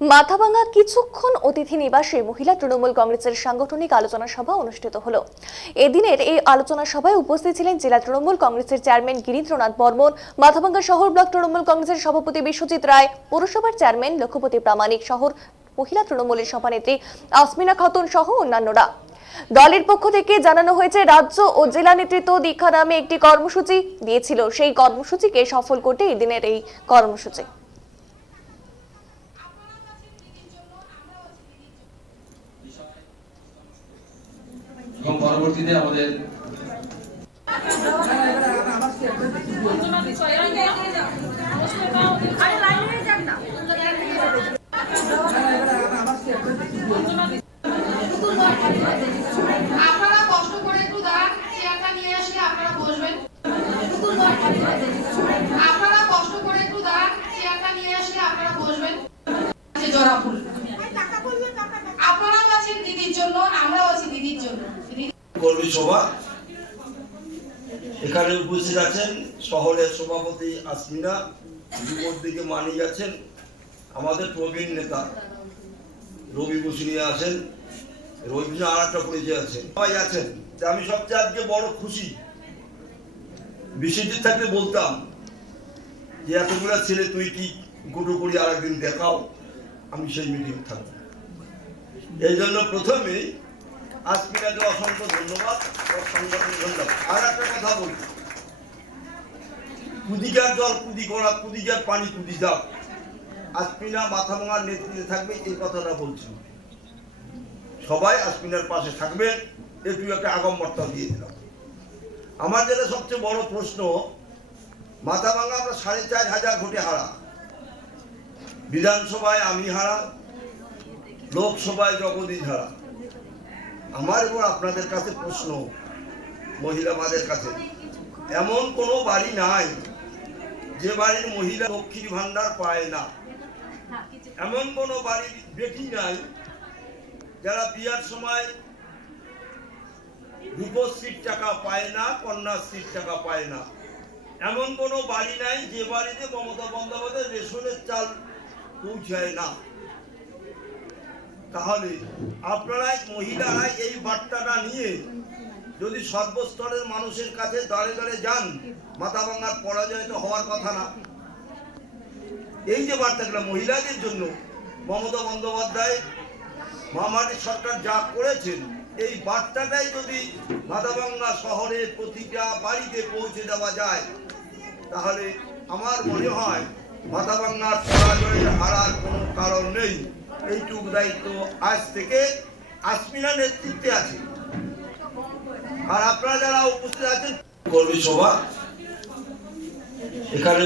মাথাভাঙ্গা কিছুক্ষণ অতিথি নিবাসে মহিলা তৃণমূল কংগ্রেসের সাংগঠনিক আলোচনা সভা অনুষ্ঠিত হলো। এদিনের এই আলোচনা সভায় উপস্থিত ছিলেন জেলা তৃণমূল কংগ্রেসের চেয়ারম্যান গিরীন্দ্রনাথ বর্মন, মাথাভাঙ্গা শহর ব্লক তৃণমূল কংগ্রেসের সভাপতি বিশ্বজিৎ রায়, পৌরসভার চেয়ারম্যান লক্ষ্যপতি প্রামাণিক, শহর মহিলা তৃণমূলের সভানেত্রী আসমিনা খাতুন সহ অন্যান্যরা। দলের পক্ষ থেকে জানানো হয়েছে, রাজ্য ও জেলা নেতৃত্ব দীক্ষা নামে একটি কর্মসূচি দিয়েছিল, সেই কর্মসূচিকে সফল করতে এদিনের এই কর্মসূচি। এবং পরবর্তীতে আমাদের আপনারা কষ্ট করে একটু দাঁড়ান, চেয়ারটা নিয়ে আসলে আপনারা বসবেন। আপনারা কষ্ট করে একটু দাঁড়ান, চেয়ারটা নিয়ে আসলে আপনারা বসবেন। জোড়া ফুল আপনারাও আছেন দিদির জন্য, আমরাও আছি দিদির জন্য। কর্মী সভা এখানে উপস্থিত আছেন শহরের সভাপতি আসমিনা, বিপদ দিকে মানিয়ে আছেন আমাদের প্রবীণ নেতা রবি বসুনিয়া আছেন, রবি আর একটা পরিচয় আছেন, সবাই আছেন। আমি সবচেয়ে আজকে বড় খুশি, বিশ্বজিৎ থাকলে বলতাম যে এতগুলো ছেলে তুই কি গুটো করি আর একদিন দেখাও, আমি সেই মিটিং থাকবো। এই জন্য প্রথমেই আসমিনাকে অসংখ্য ধন্যবাদ, ধন্যবাদ। আর একটা কথা বলি, কুদিকার জল কুদি করা, কুদিকার পানি কুদি যাও, আসমিনা মাথাভাঙার নেতৃত্বে থাকবে, এই কথাটা বলছি। সবাই আসমিনার পাশে থাকবেন, একটু একটা আগম বার্তা দিয়ে দিলাম। আমার যেটা সবচেয়ে বড় প্রশ্ন, মাথাভাঙা আমরা ৪,৫০০ ভোটে হারা, বিধানসভায় আমি হারা, লোকসভায় জগদীশ হারা। আমার এবং আপনাদের কাছে প্রশ্ন, মহিলাদের কাছে, এমন কোনো বাড়ি নাই যে বাড়ির মহিলা লক্ষ্মীর ভান্ডার পায় না, এমন কোনো বাড়ির বেটি নাই যারা বিয়ার সময় রূপশ্রীর টাকা পায় না, কন্যাশ্রীর টাকা পায় না, এমন কোনো বাড়ি নাই যে বাড়িতে মমতা বন্দ্যোপাধ্যায় রেশনের চাল পৌঁছায় না। তাহলে আপনারাই মহিলারাই এই বার্তাটা নিয়ে যদি সর্বস্তরের মানুষের কাছে দাঁড়ে দাঁড়ে যান, মাথাভাঙার পরাজয় তো হওয়ার কথা না। এই যে বার্তাটা মহিলাদের জন্য মমতা বন্দ্যোপাধ্যায় মহামারী সরকার যা করেছেন, এই বার্তাটাই যদি মাথাভাঙা শহরে প্রতিটা বাড়িতে পৌঁছে দেওয়া যায়, তাহলে আমার মনে হয় মাথাভাঙার পরাজয় হারার কোনো কারণ নেই। এইটুক দায়িত্ব আজ থেকে আসমিনা নেতৃত্বে আছে। আর আপনারা যারা উপস্থিত আছেন কর্মী সভা এখানে